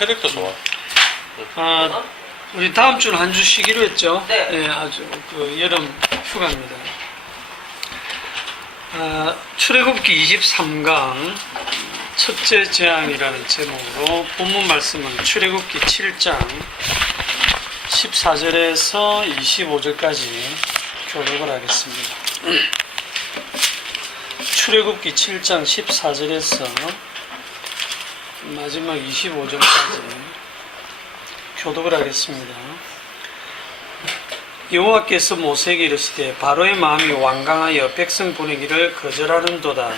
체력도 좋아. 우리 다음 주는 한 주 쉬기로 했죠? 네. 네, 아주 여름 휴가입니다. 출애굽기 23강 첫째 재앙이라는 제목으로 본문 말씀은 출애굽기 7장 14절에서 25절까지 교독을 하겠습니다. 출애굽기 7장 14절에서 마지막 25절까지 교독을 하겠습니다. 여호와께서 모세에게 이르시되 바로의 마음이 완강하여 백성 보내기를 거절하는도다.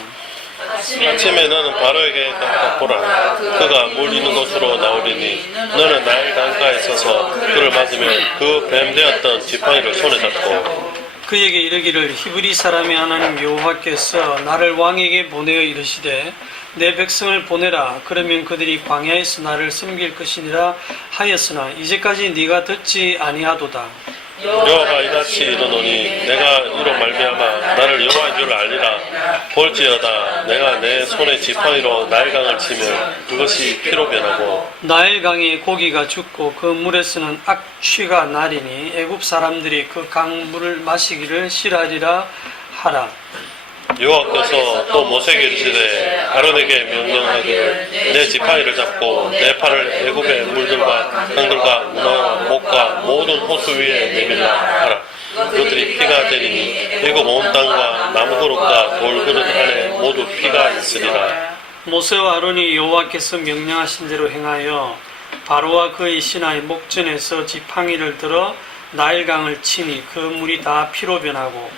아침에 너는 바로에게 보라. 그가 물 있는 곳으로 나오리니 너는 나일 강가에 서서 그를 맞으면 그 뱀 되었던 지팡이를 손에 잡고 그에게 이르기를 히브리 사람의 하나님 여호와께서 나를 왕에게 보내어 이르시되 내 백성을 보내라. 그러면 그들이 광야에서 나를 섬길 것이니라 하였으나 이제까지 네가 듣지 아니하도다. 여호와가 이같이 이르노니 내가 이로 말미암아 나를 여호와인 줄 알리라. 볼지어다 내가 내 손에 지팡이로 나일강을 치면 그것이 피로 변하고 나일강에 고기가 죽고 그 물에서는 악취가 나리니 애굽 사람들이 그 강물을 마시기를 싫어하리라 하라. 여호와께서 또 모세에게 이르시되 아론에게 명령하기를 내 지팡이를 잡고 내 팔을 애굽의 물들과 강들과 문어와 목과 모든 호수 위에 내밀라 하라. 그들이 피가 되리니 애굽 온 땅과 나무 그릇과 돌 그릇 안에 모두 피가 있으리라. 모세와 아론이 여호와께서 명령하신 대로 행하여 바로와 그의 신하의 목전에서 지팡이를 들어 나일강을 치니 그 물이 다 피로 변하고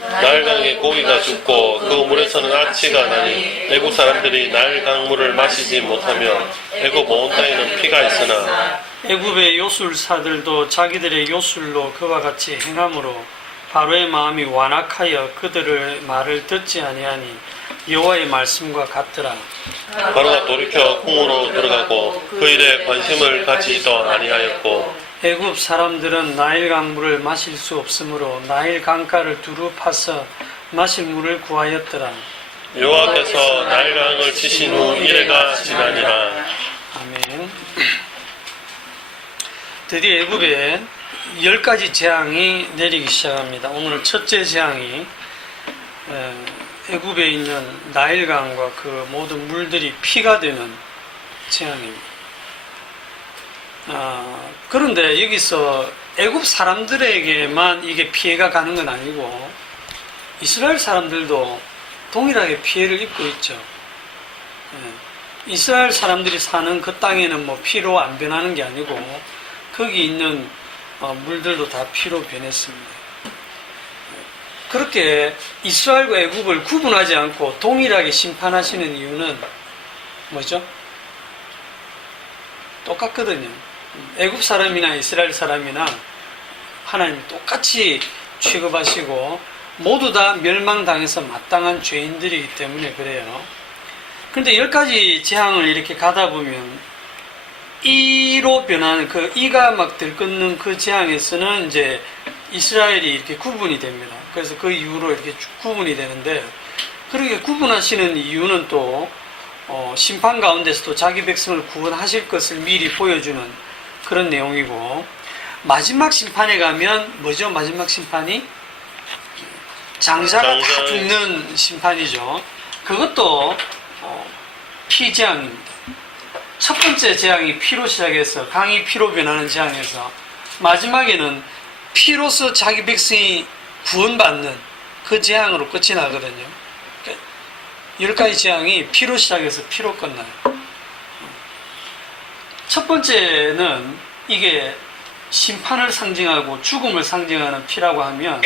나일강에 고기가 죽고 그 물에서는 악취가 나니 애굽 사람들이 나일강 물을 마시지 못하며 애굽 온 땅에는 피가 있으나 애굽의 요술사들도 자기들의 요술로 그와 같이 행함으로 바로의 마음이 완악하여 그들의 말을 듣지 아니하니 여호와의 말씀과 같더라. 바로가 돌이켜 궁으로 들어가고 그 일에 관심을 가지지도 아니하였고 애굽 사람들은 나일강 물을 마실 수 없으므로 나일 강가를 두루 파서 마실 물을 구하였더라. 여호와께서 나일강을 치신 후 이래가 지나니라. 아멘. 드디어 애굽에 10가지 재앙이 내리기 시작합니다. 오늘 첫째 재앙이 애굽에 있는 나일강과 그 모든 물들이 피가 되는 재앙입니다. 그런데 여기서 애굽 사람들에게만 이게 피해가 가는 건 아니고 이스라엘 사람들도 동일하게 피해를 입고 있죠. 이스라엘 사람들이 사는 그 땅에는 뭐 피로 안 변하는 게 아니고 거기 있는 물들도 다 피로 변했습니다. 그렇게 이스라엘과 애굽을 구분하지 않고 동일하게 심판하시는 이유는 뭐죠? 똑같거든요. 애굽 사람이나 이스라엘 사람이나 하나님 똑같이 취급하시고 모두 다 멸망당해서 마땅한 죄인들이기 때문에 그래요. 그런데 10가지 재앙을 이렇게 가다 보면 이로 변하는 그 이가 막 들끓는 그 재앙에서는 이제 이스라엘이 이렇게 구분이 됩니다. 그래서 그 이후로 이렇게 구분이 되는데 그렇게 구분하시는 이유는 또 심판 가운데서도 자기 백성을 구원하실 것을 미리 보여주는 그런 내용이고 마지막 심판에 가면 뭐죠? 마지막 심판이 장자가 다 죽는 심판이죠. 그것도 피재앙입니다. 첫 번째 재앙이 피로 시작해서 강이 피로 변하는 재앙에서 마지막에는 피로서 자기 백성이 구원받는 그 재앙으로 끝이 나거든요. 10가지 재앙이 피로 시작해서 피로 끝나요. 첫 번째는 이게 심판을 상징하고 죽음을 상징하는 피라고 하면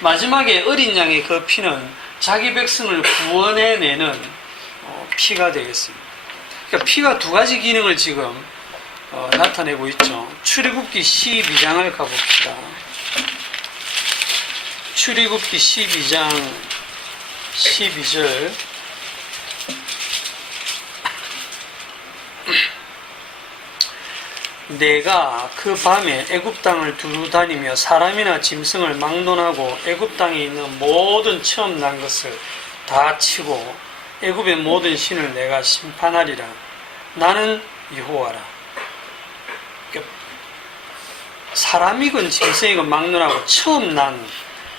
마지막에 어린 양의 그 피는 자기 백성을 구원해내는 피가 되겠습니다. 그러니까 피가 두 가지 기능을 지금 나타내고 있죠. 출애굽기 12장을 가봅시다. 출애굽기 12장 12절 내가 그 밤에 애굽 땅을 두루 다니며 사람이나 짐승을 막론하고 애굽 땅에 있는 모든 처음 난 것을 다 치고 애굽의 모든 신을 내가 심판하리라. 나는 여호와라. 사람이건 짐승이건 막론하고 처음 난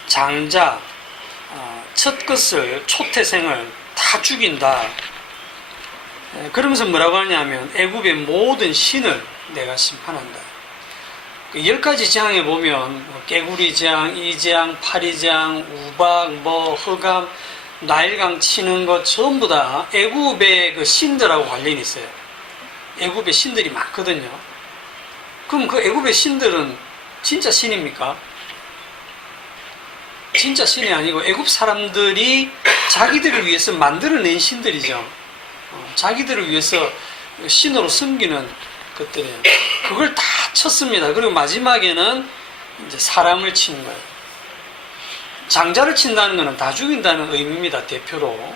장자, 첫 것을, 초태생을 다 죽인다. 그러면서 뭐라고 하냐면 애굽의 모든 신을 내가 심판한다. 10가지 재앙에 보면 깨구리 재앙, 이재앙, 파리재앙, 우박, 흑암, 나일강 치는 것 전부 다 애굽의 그 신들하고 관련이 있어요. 애굽의 신들이 많거든요. 그럼 그 애굽의 신들은 진짜 신입니까? 진짜 신이 아니고 애굽 사람들이 자기들을 위해서 만들어낸 신들이죠. 자기들을 위해서 신으로 섬기는 것들이에요. 그걸 다 쳤습니다. 그리고 마지막에는 이제 사람을 치는 거예요. 장자를 친다는 것은 다 죽인다는 의미입니다. 대표로.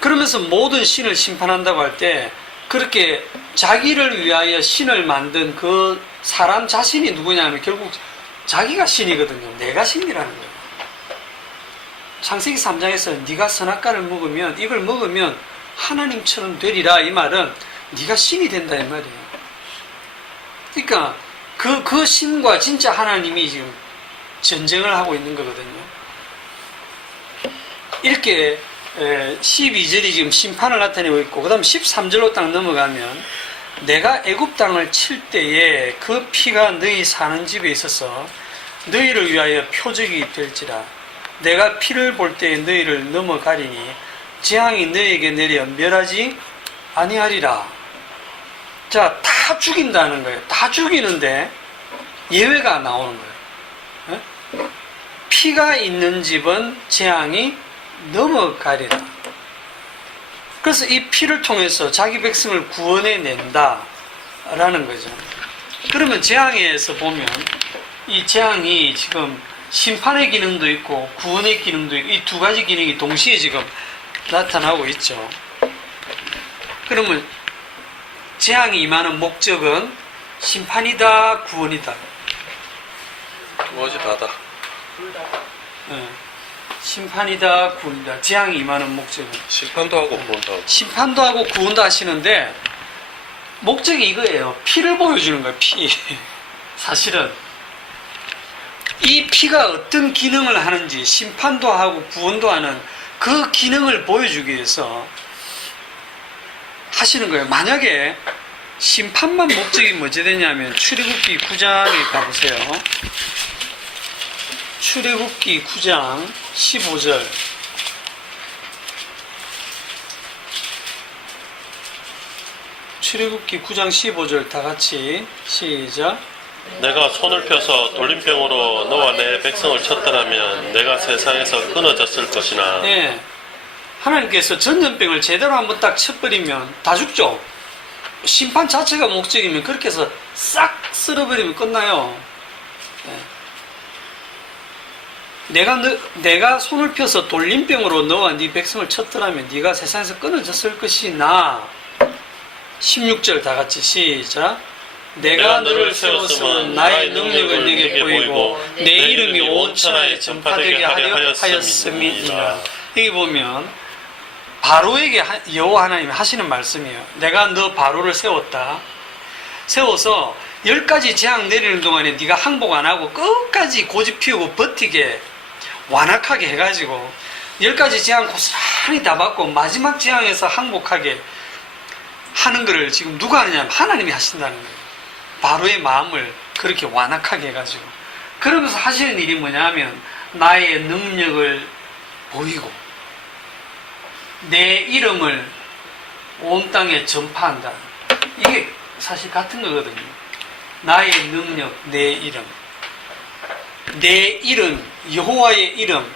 그러면서 모든 신을 심판한다고 할 때 그렇게 자기를 위하여 신을 만든 그 사람 자신이 누구냐면 결국 자기가 신이거든요. 내가 신이라는 거예요. 창세기 3장에서 네가 선악과를 먹으면 이걸 먹으면 하나님처럼 되리라 이 말은 네가 신이 된다 이 말이에요. 그러니까 그 신과 진짜 하나님이 지금 전쟁을 하고 있는 거거든요. 이렇게 12절이 지금 심판을 나타내고 있고 그 다음 13절로 딱 넘어가면 내가 애굽 땅을 칠 때에 그 피가 너희 사는 집에 있어서 너희를 위하여 표적이 될지라. 내가 피를 볼 때에 너희를 넘어가리니 재앙이 너희에게 내려 멸하지 아니하리라. 자, 다 죽인다는 거예요. 다 죽이는데 예외가 나오는 거예요. 피가 있는 집은 재앙이 넘어가리라. 그래서 이 피를 통해서 자기 백성을 구원해낸다 라는 거죠. 그러면 재앙에서 보면 이 재앙이 지금 심판의 기능도 있고 구원의 기능도 있고 이 두 가지 기능이 동시에 지금 나타나고 있죠. 그러면 재앙이 임하는 목적은 심판이다 구원이다. 두 가지 다다. 심판이다 구원이다. 재앙이 임하는 목적은 심판도 하고 구원도 하고. 심판도 하고 구원도 하시는데 목적이 이거예요. 피를 보여주는 거예요. 피. 사실은 이 피가 어떤 기능을 하는지 심판도 하고 구원도 하는 그 기능을 보여주기 위해서 하시는 거예요. 만약에 심판만 목적이 뭐지 되냐면 출애굽기 9장에 가보세요. 출애굽기 9장 15절. 출애굽기 9장 15절 다 같이 시작. 내가 손을 펴서 돌림병으로 너와 내 백성을 쳤더라면 내가 세상에서 끊어졌을 것이나. 네. 하나님께서 전염병을 제대로 한번 딱 쳐버리면 다 죽죠. 심판 자체가 목적이면 그렇게 해서 싹 쓸어버리면 끝나요. 네. 내가 손을 펴서 돌림병으로 너와 네 백성을 쳤더라면 네가 세상에서 끊어졌을 것이나. 16절 다 같이 시작. 내가 너를 세웠으면 나의 능력을 네게 보이고 내 이름이 온 천하에 전파되게 하려 하였음이니라. 여기 보면 바로에게 여호와 하나님이 하시는 말씀이에요. 내가 너 바로를 세웠다. 세워서 10가지 재앙 내리는 동안에 네가 항복 안 하고 끝까지 고집 피우고 버티게 완악하게 해가지고 10가지 재앙 고스란히 다 받고 마지막 재앙에서 항복하게 하는 것을 지금 누가 하느냐? 하나님이 하신다는 거예요. 바로의 마음을 그렇게 완악하게 해가지고 그러면서 하시는 일이 뭐냐 하면 나의 능력을 보이고 내 이름을 온 땅에 전파한다. 이게 사실 같은 거거든요. 나의 능력, 내 이름. 내 이름, 여호와의 이름.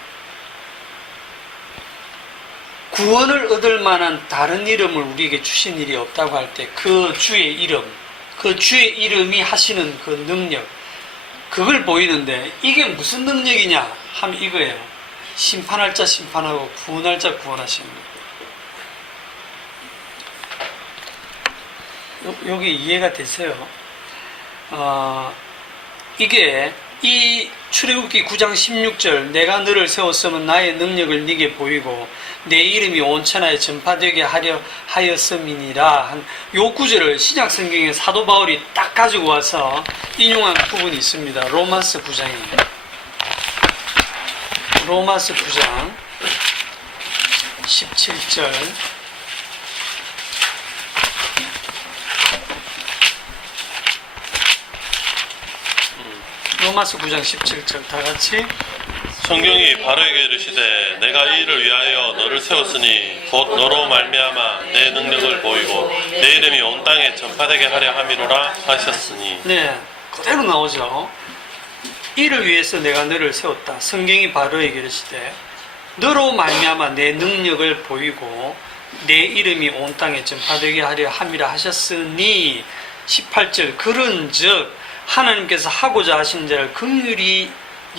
구원을 얻을 만한 다른 이름을 우리에게 주신 일이 없다고 할 때 그 주의 이름, 그 주의 이름이 하시는 그 능력, 그걸 보이는데 이게 무슨 능력이냐 하면 이거예요. 심판할 자 심판하고 구원할 자 구원하시는 거예요. 여기 이해가 되세요? 이게 이 출애굽기 9장 16절 내가 너를 세웠으면 나의 능력을 네게 보이고 내 이름이 온 천하에 전파되게 하려 하였음이니라. 요 구절을 신약 성경에 사도 바울이 딱 가지고 와서 인용한 부분이 있습니다. 로마서 9장이에요. 로마서 9장 17절 로마서 9장 17절 다 같이 성경이 바로에게 이르시되 내가 이 일을 위하여 너를 세웠으니 곧 너로 말미암아 내 능력을 보이고 내 이름이 온 땅에 전파되게 하려 함이로라 하셨으니. 네, 그대로 나오죠. 이를 위해서 내가 너를 세웠다. 성경이 바로에게 이르시되 너로 말미암아 내 능력을 보이고 내 이름이 온 땅에 전파되게 하려 함이라 하셨으니 18절 그런즉 하나님께서 하고자 하신 자를 긍휼히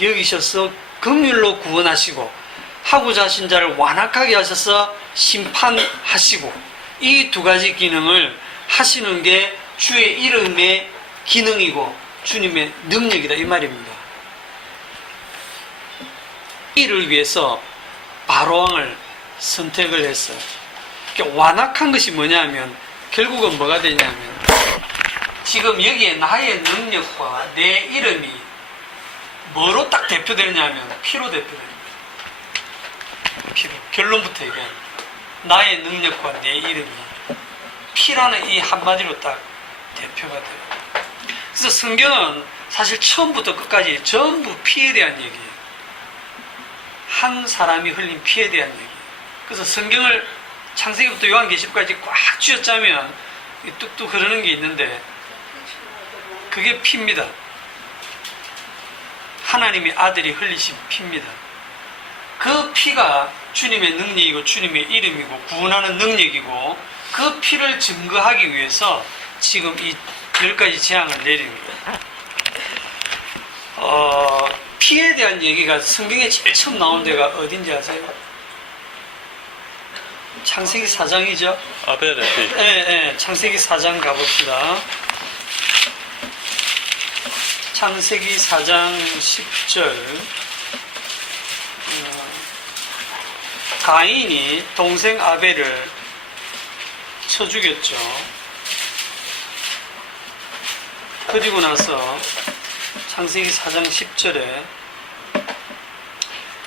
여기셔서 긍휼로 구원하시고 하고자 하신 자를 완악하게 하셔서 심판하시고 이 두 가지 기능을 하시는 게 주의 이름의 기능이고 주님의 능력이다 이 말입니다. 이를 위해서 바로왕을 선택을 했어요. 완악한 것이 뭐냐면 결국은 뭐가 되냐면 지금 여기에 나의 능력과 내 이름이 뭐로 딱 대표되냐면 피로 대표됩니다. 피로. 결론부터 얘기하면 나의 능력과 내 이름이 피라는 이 한마디로 딱 대표가 돼요. 그래서 성경은 사실 처음부터 끝까지 전부 피에 대한 얘기예요. 한 사람이 흘린 피에 대한 얘기예요. 그래서 성경을 창세기부터 요한계시록까지 꽉 쥐어짜면 뚝뚝 흐르는 게 있는데 그게 피입니다. 하나님의 아들이 흘리신 피입니다. 그 피가 주님의 능력이고 주님의 이름이고 구원하는 능력이고 그 피를 증거하기 위해서 지금 이 10가지 재앙을 내립니다. 피에 대한 얘기가 성경에 제일 처음 나온 데가 어딘지 아세요? 창세기 4장이죠? 아벨의 피. 네, 창세기 4장 가봅시다. 창세기 4장 10절 가인이 동생 아벨을 쳐 죽였죠. 그리고 나서 창세기 4장 10절에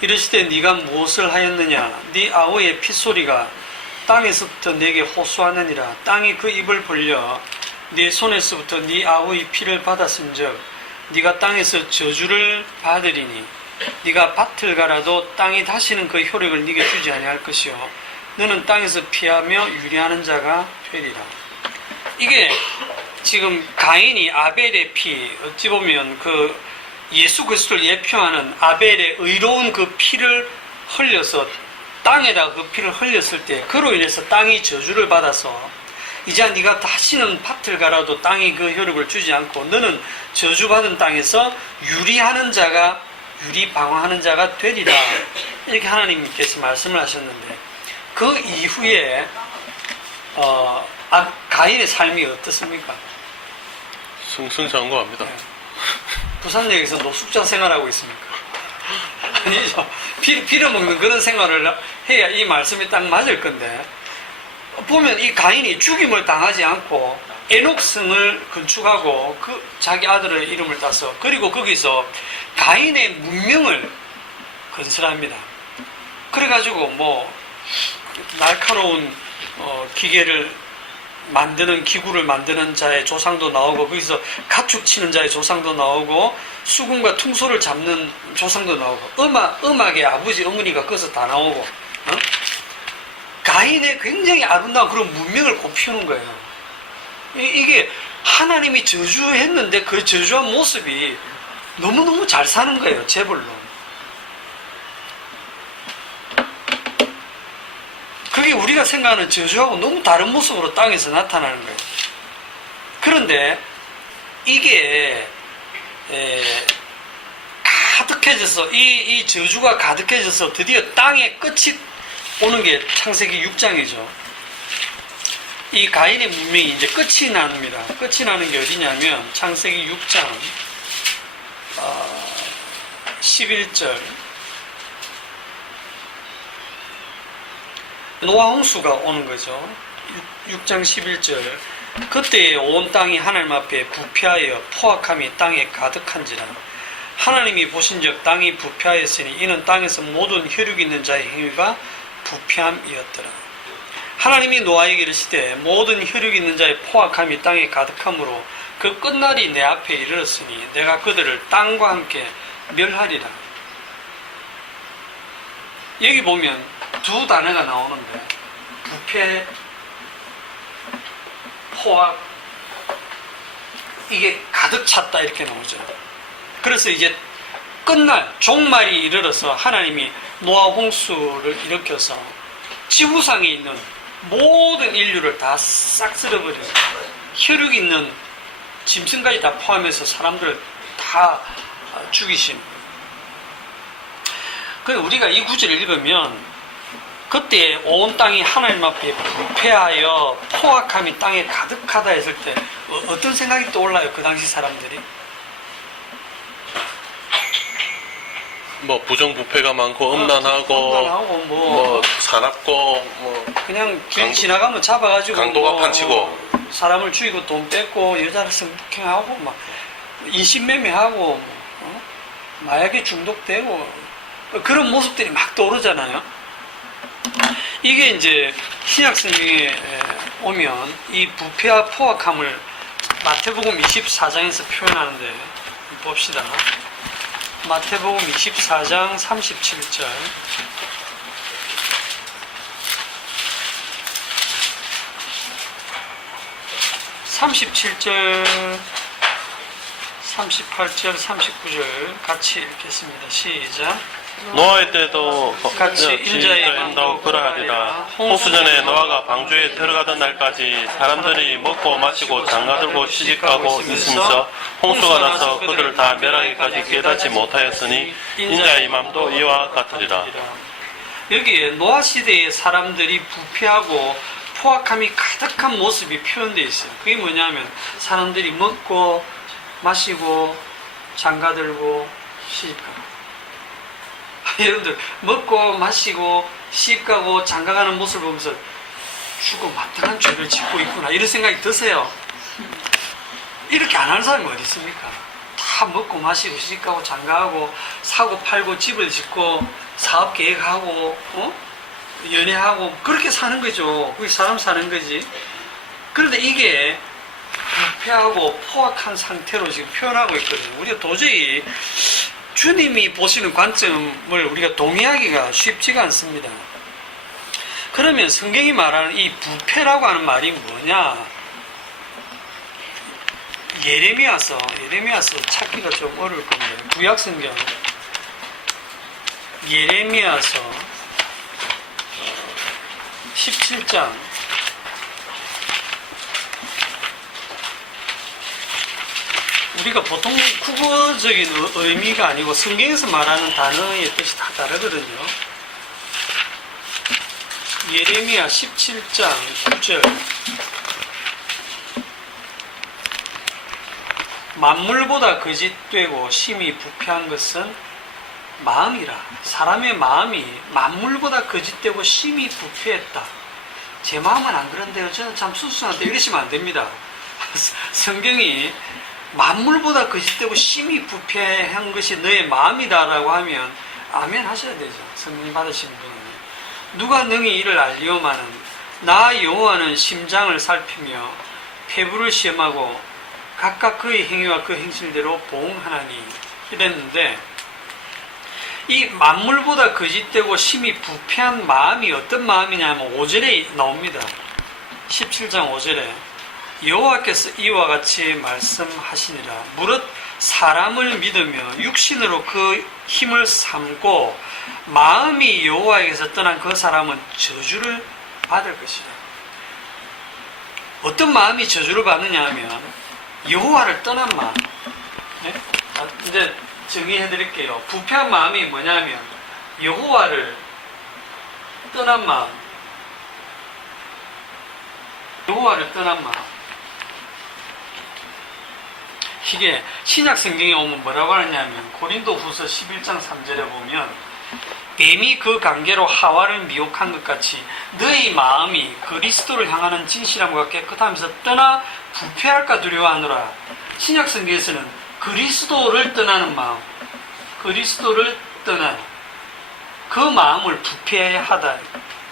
이르시되 네가 무엇을 하였느냐 네 아우의 핏소리가 땅에서부터 내게 호소하느니라. 땅이 그 입을 벌려 네 손에서부터 네 아우의 피를 받았은즉 네가 땅에서 저주를 받으리니 네가 밭을 갈아도 땅이 다시는 그 효력을 네게 주지 아니할 것이요 너는 땅에서 피하며 유리하는 자가 되리라. 이게 지금 가인이 아벨의 피 어찌 보면 그 예수 그리스도를 예표하는 아벨의 의로운 그 피를 흘려서 땅에다가 그 피를 흘렸을 때 그로 인해서 땅이 저주를 받아서 이제 네가 다시는 밭을 갈아도 땅이 그 효력을 주지 않고 너는 저주받은 땅에서 유리하는 자가 유리방황하는 자가 되리라. 이렇게 하나님께서 말씀을 하셨는데 그 이후에 가인의 삶이 어떻습니까? 승승장구합니다. 부산역에서 노숙자 생활하고 있습니까? 아니죠. 빌어먹는 그런 생활을 해야 이 말씀이 딱 맞을 건데 보면 이 가인이 죽임을 당하지 않고 에녹성을 건축하고 그 자기 아들의 이름을 따서 그리고 거기서 가인의 문명을 건설합니다. 그래가지고 뭐 날카로운 기계를 만드는 기구를 만드는 자의 조상도 나오고 거기서 가축 치는 자의 조상도 나오고 수금과 퉁소를 잡는 조상도 나오고 음악의 아버지 어머니가 거기서 다 나오고 가인의 굉장히 아름다운 그런 문명을 곱히는 거예요. 이게 하나님이 저주했는데 그 저주한 모습이 너무너무 잘 사는 거예요. 제벌로. 그게 우리가 생각하는 저주하고 너무 다른 모습으로 땅에서 나타나는 거예요. 그런데 이게 가득해져서 이 저주가 가득해져서 드디어 땅에 끝이 오는 게 창세기 6장이죠. 이 가인의 문명이 이제 끝이 납니다. 끝이 나는 게 어디냐면 창세기 6장 11절 노아 홍수가 오는 거죠. 6장 11절 그때에 온 땅이 하나님 앞에 부패하여 포악함이 땅에 가득한지라. 하나님이 보신즉 땅이 부패하였으니 이는 땅에서 모든 혈육 있는 자의 행위가 부패함이었더라. 하나님이 노아에게 이르시되 모든 혈육 있는 자의 포악함이 땅에 가득함으로 그 끝날이 내 앞에 이르렀으니 내가 그들을 땅과 함께 멸하리라. 여기 보면 두 단어가 나오는데 부패, 포악, 이게 가득 찼다 이렇게 나오죠. 그래서 이제 끝날 종말이 이르러서 하나님이 노아 홍수를 일으켜서 지구상에 있는 모든 인류를 다 싹 쓸어버리고 혈육 있는 짐승까지 다 포함해서 사람들을 다 죽이신. 그래서 우리가 이 구절을 읽으면 그때 온 땅이 하나님 앞에 부패하여 포악함이 땅에 가득하다 했을 때 어떤 생각이 떠올라요? 그 당시 사람들이? 뭐 부정부패가 많고 음란하고 뭐 사납고 뭐 그냥 길 지나가면 잡아가지고 강도가 판치고 사람을 죽이고 돈 뺏고 여자를 성폭행하고 막 인신매매하고 마약에 중독되고 그런 모습들이 막 떠오르잖아요. 이게 이제 신약 성경에 오면 이 부패와 포악함을 마태복음 24장에서 표현하는데 봅시다. 마태복음 24장 37절 37절 38절 39절 같이 읽겠습니다. 시작. 노아의 때도 같이 인자의 인도 그러하리라. 홍수 전에 노아가 방주에 들어가던 날까지 사람들이 먹고 마시고 장가들고 시집가고 있으면서 홍수가 나서 그들을 다 멸하기까지 깨닫지 못하였으니 인자의 맘도 이와 같으리라. 여기에 노아 시대의 사람들이 부패하고 포악함이 가득한 모습이 표현되어 있어요. 그게 뭐냐면 사람들이 먹고 마시고 장가들고 시집가고. 여러분들 먹고 마시고 시집가고 장가가는 모습을 보면서 죽어 마땅한 죄를 짓고 있구나 이런 생각이 드세요? 이렇게 안 하는 사람이 어디 있습니까? 다 먹고 마시고 시집가고 장가하고 사고 팔고 집을 짓고 사업 계획하고 연애하고 그렇게 사는 거죠. 그게 사람 사는 거지. 그런데 이게 부패하고 포악한 상태로 지금 표현하고 있거든요. 우리가 도저히 주님이 보시는 관점을 우리가 동의하기가 쉽지가 않습니다. 그러면 성경이 말하는 이 부패라고 하는 말이 뭐냐? 예레미야서 찾기가 좀 어려울 겁니다. 구약 성경 예레미야서 17장 우리가 보통 국어적인 의미가 아니고 성경에서 말하는 단어의 뜻이 다 다르거든요. 예레미야 17장 9절 만물보다 거짓되고 심히 부패한 것은 마음이라. 사람의 마음이 만물보다 거짓되고 심히 부패했다. 제 마음은 안 그런데요. 저는 참 수수한데 이러시면 안 됩니다. 성경이 만물보다 거짓되고 심히 부패한 것이 너의 마음이다라고 하면 아멘 하셔야 되죠. 성령 받으신 분은. 누가 능히 이를 알리오마는 나 여호와는 심장을 살피며 폐부를 시험하고 각각 그의 행위와 그 행실대로 보응하나니 이랬는데 이 만물보다 거짓되고 심히 부패한 마음이 어떤 마음이냐면 5절에 나옵니다. 17장 5절에 여호와께서 이와 같이 말씀하시니라. 무릇 사람을 믿으며 육신으로 그 힘을 삼고 마음이 여호와에게서 떠난 그 사람은 저주를 받을 것이라. 어떤 마음이 저주를 받느냐 하면 여호와를 떠난 마음. 네? 이제 정의해 드릴게요. 부패한 마음이 뭐냐면 여호와를 떠난 마음. 여호와를 떠난 마음. 이게 신약 성경에 오면 뭐라고 하냐면 고린도 후서 11장 3절에 보면 뱀이 그 관계로 하와를 미혹한 것 같이 너희 마음이 그리스도를 향하는 진실함과 깨끗하면서 떠나 부패할까 두려워하노라. 신약 성경에서는 그리스도를 떠나는 마음, 그리스도를 떠나는 그 마음을 부패하다.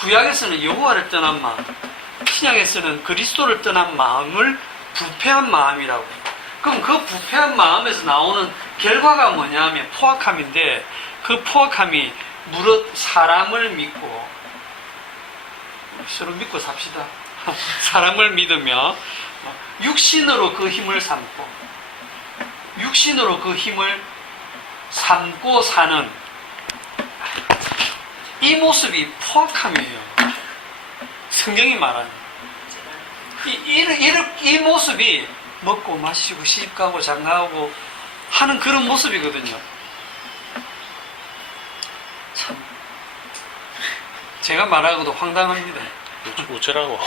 구약에서는 여호와를 떠난 마음, 신약에서는 그리스도를 떠난 마음을 부패한 마음이라고. 그럼 그 부패한 마음에서 나오는 결과가 뭐냐면 포악함인데, 그 포악함이 무릇 사람을 믿고, 서로 믿고 삽시다. 사람을 믿으며 육신으로 그 힘을 삼고, 육신으로 그 힘을 삼고 사는 이 모습이 포악함이에요. 성경이 말하는 이 모습이 먹고 마시고 시집가고 장가가고 하는 그런 모습이거든요. 참 제가 말하고도 황당합니다. 우째라고.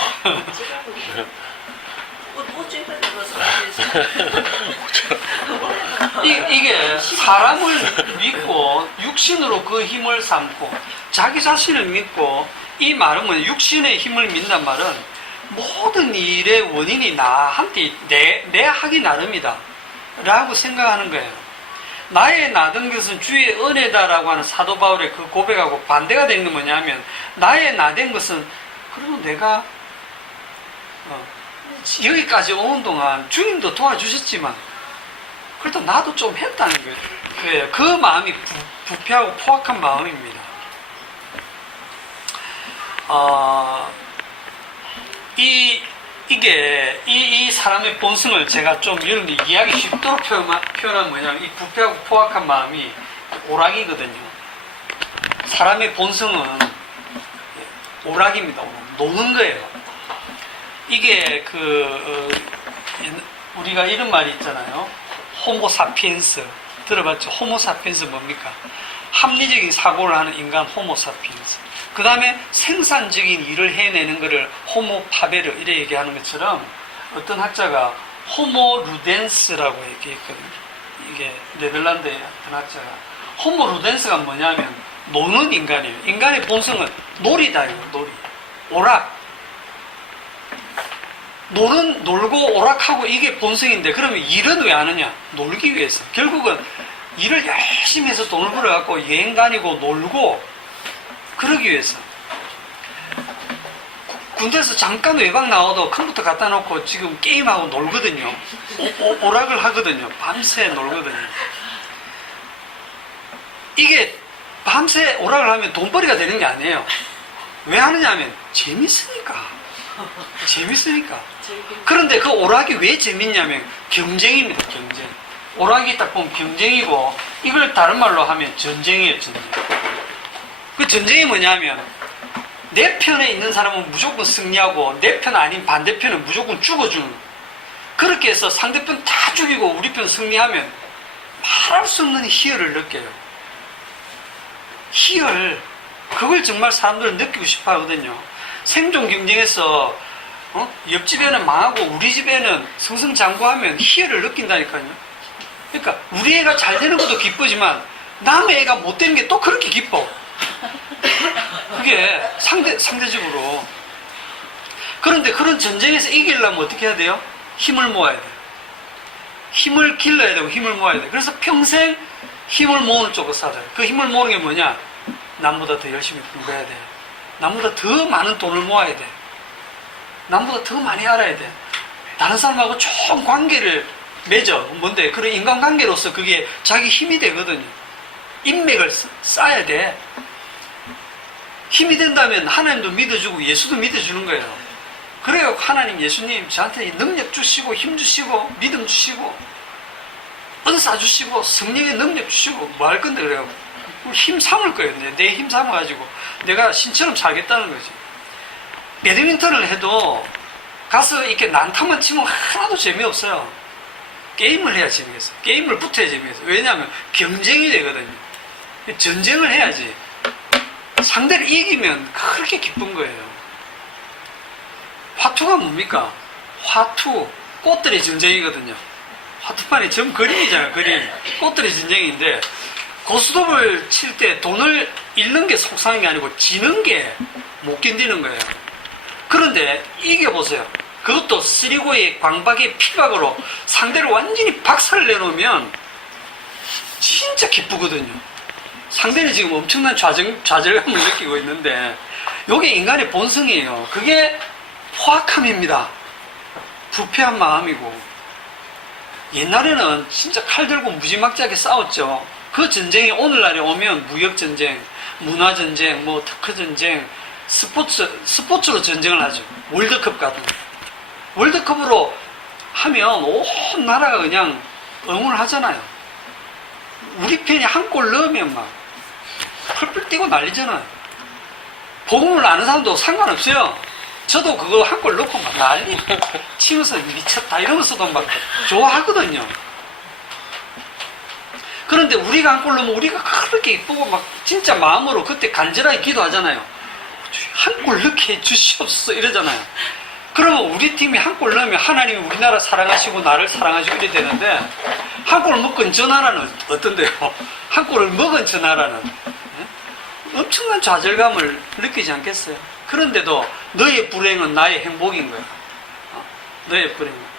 이게 사람을 믿고 육신으로 그 힘을 삼고 자기 자신을 믿고, 이 말은 뭐냐, 육신의 힘을 믿는 말은 모든 일의 원인이 나한테 내 하기 나름이다 라고 생각하는 거예요. 나의 나된 것은 주의 은혜다라고 하는 사도 바울의 그 고백하고 반대가 되는 건 뭐냐면, 나의 나된 것은 그래도 내가 여기까지 오는 동안 주님도 도와주셨지만 그래도 나도 좀 했다는 거예요. 그 마음이 부패하고 포악한 마음입니다. 이 사람의 본성을 제가 좀 여러분들 이해하기 쉽도록 표현하면 뭐냐면, 이 부패하고 포악한 마음이 오락이거든요. 사람의 본성은 오락입니다. 노는 거예요. 이게 우리가 이런 말이 있잖아요. 호모사피엔스 들어봤죠? 호모사피엔스 뭡니까? 합리적인 사고를 하는 인간 호모사피엔스. 그 다음에 생산적인 일을 해내는 것을 호모파베르 이렇게 얘기하는 것처럼, 어떤 학자가 호모루덴스라고 얘기했거든요. 이게 네덜란드의 어떤 학자가 호모루덴스가 뭐냐면 노는 인간이에요. 인간의 본성은 놀이다. 놀이, 오락. 놀고 오락하고 이게 본성인데, 그러면 일은 왜 하느냐? 놀기 위해서. 결국은 일을 열심히 해서 돈을 벌어갖고 여행 다니고 놀고 그러기 위해서. 군대에서 잠깐 외박 나와도 컴퓨터 갖다 놓고 지금 게임하고 놀거든요. 오락을 하거든요. 밤새 놀거든요. 이게 밤새 오락을 하면 돈벌이가 되는 게 아니에요. 왜 하느냐 하면 재밌으니까. 그런데 그 오락이 왜 재밌냐면 경쟁입니다. 경쟁. 오락이 딱 보면 경쟁이고, 이걸 다른 말로 하면 전쟁이에요. 전쟁. 그 전쟁이 뭐냐면, 내 편에 있는 사람은 무조건 승리하고 내 편 아닌 반대편은 무조건 죽어주는, 그렇게 해서 상대편 다 죽이고 우리 편 승리하면 말할 수 없는 희열을 느껴요. 희열. 그걸 정말 사람들은 느끼고 싶어 하거든요. 생존 경쟁에서 옆집에는 망하고 우리 집에는 승승장구하면 희열을 느낀다니까요. 그러니까 우리 애가 잘 되는 것도 기쁘지만 남의 애가 못 되는 게 또 그렇게 기뻐. 그게 상대적으로. 그런데 그런 전쟁에서 이기려면 어떻게 해야 돼요? 힘을 모아야 돼요. 힘을 길러야 되고 힘을 모아야 돼요. 그래서 평생 힘을 모으는 쪽으로 살아요. 그 힘을 모으는 게 뭐냐? 남보다 더 열심히 공부해야 돼요. 남보다 더 많은 돈을 모아야 돼. 남보다 더 많이 알아야 돼. 다른 사람하고 좋은 관계를 맺어. 뭔데? 그런 인간관계로서 그게 자기 힘이 되거든요. 인맥을 쌓아야 돼. 힘이 된다면 하나님도 믿어주고 예수도 믿어주는 거예요. 그래요. 하나님, 예수님 저한테 능력 주시고 힘 주시고 믿음 주시고 은사 주시고 성령의 능력 주시고 뭐 할 건데 그래요. 힘 삼을 거예요. 내 힘 삼아가지고 내가 신처럼 살겠다는 거지. 배드민턴을 해도 가서 이렇게 난타만 치면 하나도 재미없어요. 게임을 해야 재미있어. 게임을 붙어야 재미있어. 왜냐하면 경쟁이 되거든요. 전쟁을 해야지. 상대를 이기면 그렇게 기쁜 거예요. 화투가 뭡니까? 화투, 꽃들의 전쟁이거든요. 화투판이 전 그림이잖아요. 그림. 꽃들이 전쟁인데 고스톱을 칠 때 돈을 잃는 게 속상한 게 아니고 지는 게 못 견디는 거예요. 그런데 이겨보세요. 그것도 쓰리고의 광박의 피박으로 상대를 완전히 박살을 내놓으면 진짜 기쁘거든요. 상대는 지금 엄청난 좌절감을 느끼고 있는데 이게 인간의 본성이에요. 그게 포악함입니다. 부패한 마음이고. 옛날에는 진짜 칼 들고 무지막지하게 싸웠죠. 그 전쟁이 오늘날에 오면 무역전쟁, 문화전쟁, 뭐 특허전쟁, 스포츠로 전쟁을 하죠. 월드컵 같은 거. 월드컵으로 하면 온 나라가 그냥 응원을 하잖아요. 우리 편이 한 골 넣으면 막 펄펄 뛰고 난리잖아요. 복음을 아는 사람도 상관없어요. 저도 그거 한 골 넣고 막 난리 치면서 미쳤다 이러면서도 막 좋아하거든요. 그런데 우리가 한 골 넣으면 우리가 그렇게 이쁘고 막 진짜 마음으로 그때 간절하게 기도하잖아요. 한 골 넣게 해주시옵소서 이러잖아요. 그러면 우리 팀이 한 골 넣으면 하나님이 우리나라 사랑하시고 나를 사랑하시고 이래 되는데 한 골 먹은 저 나라는 어떤데요? 한 골을 먹은 저 나라는 엄청난 좌절감을 느끼지 않겠어요? 그런데도 너의 불행은 나의 행복인 거야. 너의 불행은.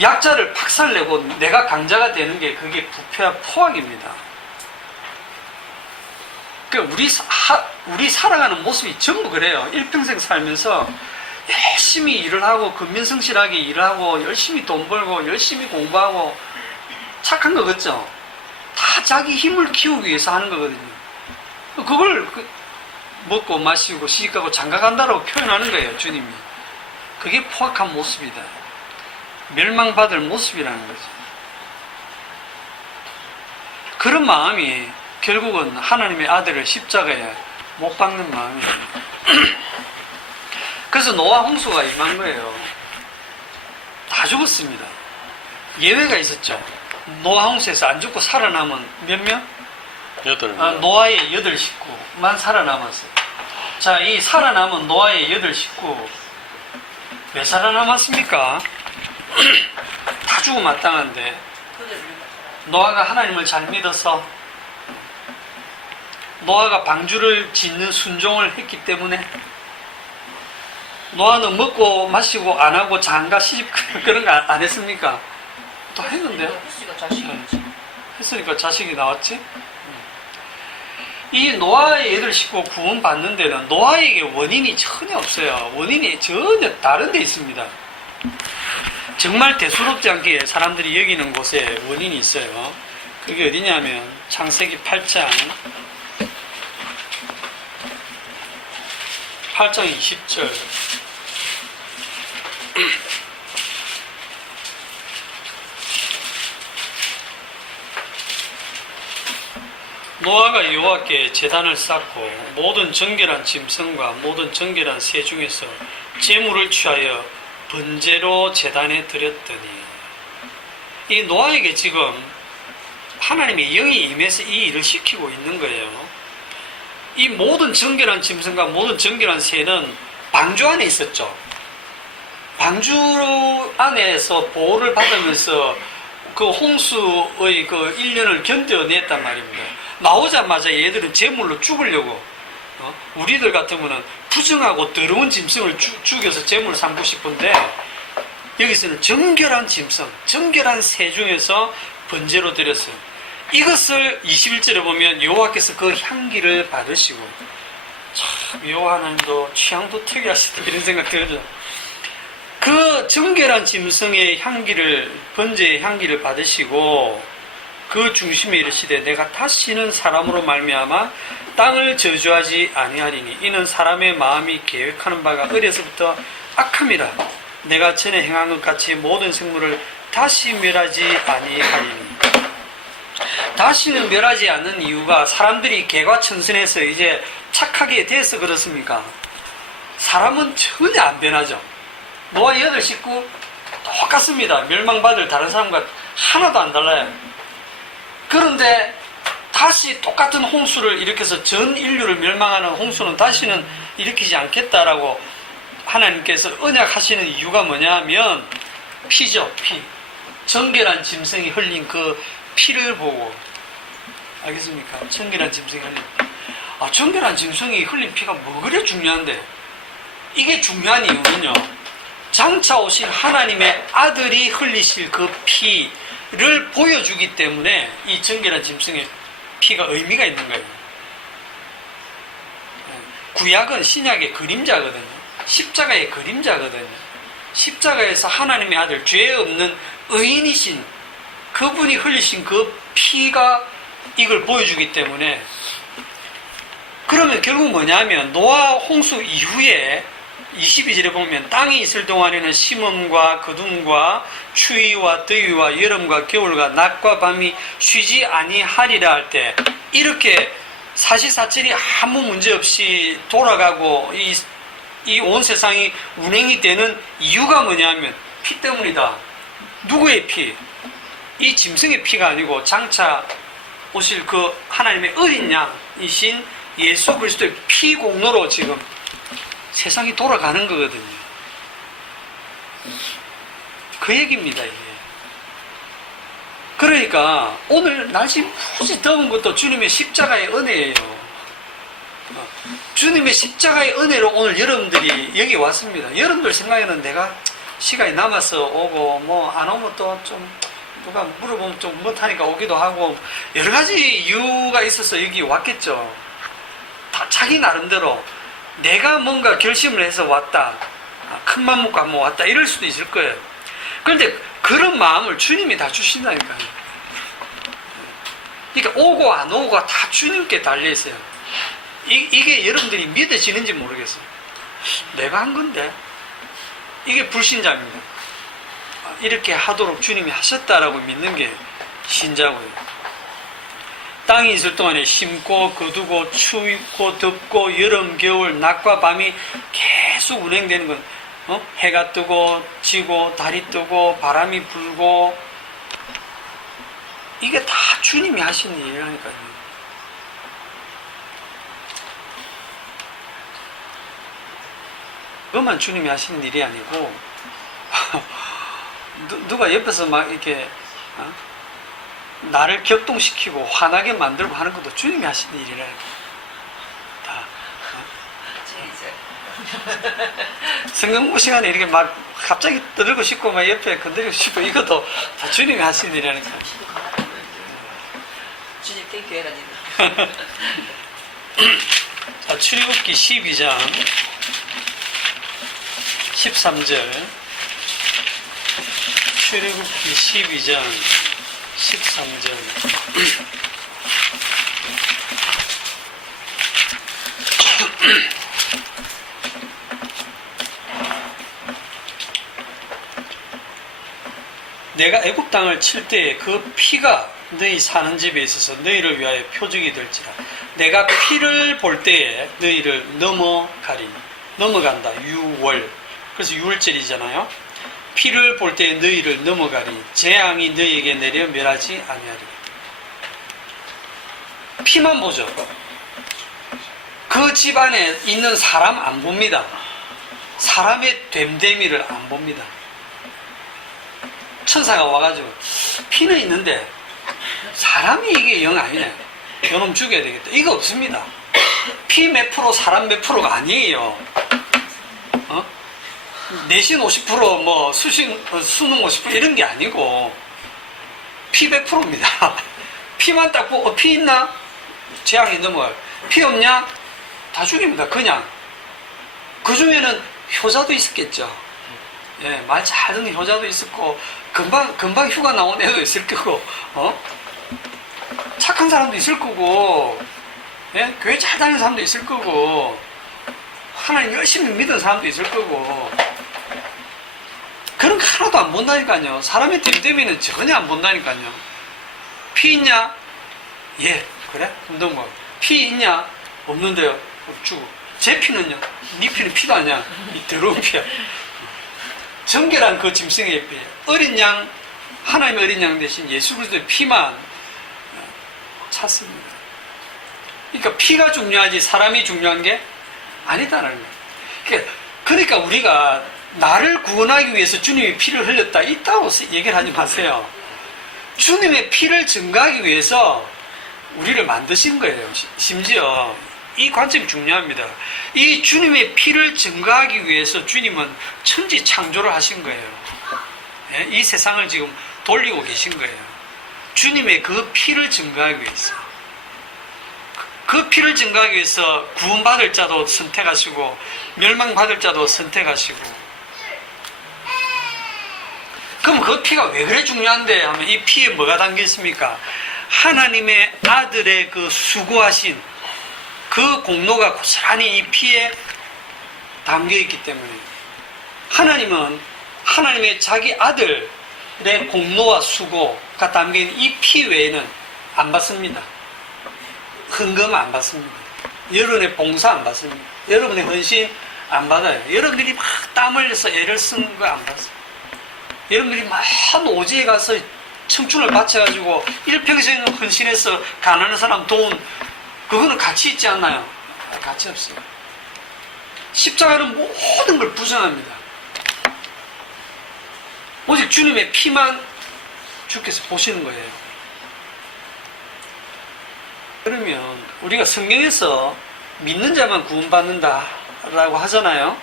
약자를 박살내고 내가 강자가 되는 게 그게 부패와 포악입니다. 그러니까 우리 살아가는 모습이 전부 그래요. 일평생 살면서 열심히 일을 하고 근면성실하게 일을 하고 열심히 돈 벌고 열심히 공부하고 착한 거 같죠? 다 자기 힘을 키우기 위해서 하는 거거든요. 그걸 먹고 마시고 시집가고 장가간다라고 표현하는 거예요. 주님이. 그게 포악한 모습이다. 멸망받을 모습이라는 거죠. 그런 마음이 결국은 하나님의 아들을 십자가에 못 박는 마음이에요. 그래서 노아 홍수가 임한 거예요. 다 죽었습니다. 예외가 있었죠. 노아 홍수에서 안 죽고 살아남은 몇 명? 8명. 노아의 8식구만 살아남았어요. 자, 이 살아남은 노아의 8식구 왜 살아남았습니까? 다 죽어 마땅한데 노아가 하나님을 잘 믿어서 노아가 방주를 짓는 순종을 했기 때문에 노아는 먹고 마시고 안 하고 장가 시집 그런 거 안 했습니까? 또 했는데요. 했으니까 자식이 나왔지. 이 노아의 8식구 구원 받는 데는 노아에게 원인이 전혀 없어요. 원인이 전혀 다른 데 있습니다. 정말 대수롭지 않게 사람들이 여기는 곳에 원인이 있어요. 그게 어디냐면 창세기 8장 20절. 노아가 여호와께 제단을 쌓고 모든 정결한 짐승과 모든 정결한 새 중에서 제물을 취하여 번제로 제단에 드렸더니, 이 노아에게 지금 하나님의 영이 임해서 이 일을 시키고 있는 거예요. 이 모든 정결한 짐승과 모든 정결한 새는 방주 안에 있었죠. 방주 안에서 보호를 받으면서 그 홍수의 그 1년을 견뎌냈단 말입니다. 나오자마자 얘들은 제물로 죽으려고, 우리들 같으면은 부정하고 더러운 짐승을 죽여서 제물을 삼고 싶은데, 여기서는 정결한 짐승, 정결한 새 중에서 번제로 드렸어요. 이것을 21절에 보면 여호와께서 그 향기를 받으시고, 참 여호와 하나님도 취향도 특이하시다 이런 생각 들죠. 그 정결한 짐승의 향기를, 번제의 향기를 받으시고 그 중심에 이르시되 내가 다시는 사람으로 말미암아 땅을 저주하지 아니하리니 이는 사람의 마음이 계획하는 바가 어려서부터 악함이라. 내가 전에 행한 것 같이 모든 생물을 다시 멸하지 아니하리니. 다시는 멸하지 않는 이유가 사람들이 개과천선해서 이제 착하게 돼서 그렇습니까? 사람은 전혀 안 변하죠. 노아 8식구 똑같습니다. 멸망받을 다른 사람과 하나도 안 달라요. 그런데 다시 똑같은 홍수를 일으켜서 전 인류를 멸망하는 홍수는 다시는 일으키지 않겠다라고 하나님께서 언약하시는 이유가 뭐냐면 피죠. 피. 정결한 짐승이 흘린 그 피를 보고, 알겠습니까? 정결한 짐승이 흘린 정결한 짐승이 흘린 피가 뭐 그래 중요한데, 이게 중요한 이유는요, 장차 오실 하나님의 아들이 흘리실 그 피를 보여주기 때문에 이 정결한 짐승의 피가 의미가 있는 거예요. 구약은 신약의 그림자거든요. 십자가의 그림자거든요. 십자가에서 하나님의 아들, 죄 없는 의인이신 그분이 흘리신 그 피가 이걸 보여주기 때문에, 그러면 결국 뭐냐면 노아 홍수 이후에 22절에 보면 땅이 있을 동안에는 심음과 거둠과 추위와 더위와 여름과 겨울과 낮과 밤이 쉬지 아니하리라 할 때, 이렇게 사시사철이 아무 문제 없이 돌아가고 이 온 세상이 운행이 되는 이유가 뭐냐면 피 때문이다. 누구의 피? 이 짐승의 피가 아니고 장차 오실 그 하나님의 어린 양이신 예수 그리스도의 피 공로로 지금 세상이 돌아가는 거거든요. 그 얘기입니다, 이게. 그러니까 오늘 날씨 무지 더운 것도 주님의 십자가의 은혜예요. 주님의 십자가의 은혜로 오늘 여러분들이 여기 왔습니다. 여러분들 생각에는 내가 시간이 남아서 오고 뭐 안 오면 또 좀 누가 물어보면 좀 못하니까 오기도 하고 여러 가지 이유가 있어서 여기 왔겠죠. 다 자기 나름대로 내가 뭔가 결심을 해서 왔다, 큰 맘 먹고 한번 왔다 이럴 수도 있을 거예요. 그런데 그런 마음을 주님이 다 주신다니까요. 그러니까 오고 안 오고가 다 주님께 달려있어요. 이게 여러분들이 믿어지는지 모르겠어요. 내가 한 건데 이게 불신자입니다. 이렇게 하도록 주님이 하셨다라고 믿는 게 신자고요. 땅이 있을 동안에 심고 거두고 추위고 덥고 여름 겨울 낮과 밤이 계속 운행되는 건 해가 뜨고 지고 달이 뜨고 바람이 불고 이게 다 주님이 하신 일이라니까요. 그것만 주님이 하시는 일이 아니고 누가 옆에서 막 이렇게 나를 격동시키고 화나게 만들고 하는 것도 주님이 하시는 일이라니까. 다. 성경부 시간에 이렇게 막 갑자기 떠들고 싶고 막 옆에 건드리고 싶고 이것도 다 주님이 하시는 일이라니까. 주님 땡큐 해가지고. 자, 출애굽기 12장 13절. 출애굽기 12장 13절. 내가 애굽 땅을 칠 때에 그 피가 너희 사는 집에 있어서 너희를 위하여 표적이 될지라. 내가 피를 볼 때에 너희를 넘어가리. 넘어간다. 유월. 그래서 6월절이잖아요. 피를 볼 때에 너희를 넘어가리. 재앙이 너희에게 내려 멸하지 아니하리. 피만 보죠. 그 집안에 있는 사람 안 봅니다. 사람의 됨됨이를 안 봅니다. 천사가 와가지고 피는 있는데 사람이 이게 영 아니네. 요놈 죽여야 되겠다. 이거 없습니다. 피 몇 프로 사람 몇 프로가 아니에요. 내신 50% 뭐 수능 50% 이런 게 아니고 피 100%입니다. 피만 딱 보고 피 있나? 재앙이 넘어갈. 피 없냐? 다 죽입니다. 그냥. 그 중에는 효자도 있었겠죠. 예, 말 잘 듣는 효자도 있었고 금방 휴가 나온 애도 있을 거고 착한 사람도 있을 거고 예? 교회 잘 다니는 사람도 있을 거고 하나님 열심히 믿는 사람도 있을 거고 그런 거 하나도 안 본다니까요. 사람의 됨됨이는 전혀 안 본다니까요. 피 있냐? 예, 그래? 그럼 뭐 피 있냐? 없는데요. 없주고. 제 피는요? 네 피는 피도 아니야. 이 더러운 피야. 정결한 그 짐승의 피, 어린 양, 하나님의 어린 양 대신 예수 그리스도의 피만 찾습니다. 그러니까 피가 중요하지 사람이 중요한 게 아니다라는 거예요. 그러니까 우리가 나를 구원하기 위해서 주님이 피를 흘렸다 있다고 얘기를 하지 마세요. 주님의 피를 증거하기 위해서 우리를 만드신 거예요. 심지어 이 관점이 중요합니다. 이 주님의 피를 증거하기 위해서 주님은 천지 창조를 하신 거예요. 이 세상을 지금 돌리고 계신 거예요. 주님의 그 피를 증거하기 위해서. 그 피를 증거하기 위해서 구원받을 자도 선택하시고 멸망받을 자도 선택하시고. 그럼 그 피가 왜 그래 중요한데 하면 이 피에 뭐가 담겨 있습니까? 하나님의 아들의 그 수고하신 그 공로가 고스란히 이 피에 담겨 있기 때문에 하나님은 하나님의 자기 아들의 공로와 수고가 담겨 있는 이 피 외에는 안 받습니다. 헌금 안 받습니다. 여러분의 봉사 안 받습니다. 여러분의 헌신 안 받아요. 여러분들이 막 땀 흘려서 애를 쓴 거 안 받습니다. 여러분들이 막 오지에 가서 청춘을 바쳐가지고 일평생 헌신해서 가난한 사람 도운 그거는 가치 있지 않나요? 가치 없어요. 십자가는 모든 걸 부정합니다. 오직 주님의 피만 주께서 보시는 거예요. 그러면 우리가 성경에서 믿는 자만 구원받는다라고 하잖아요.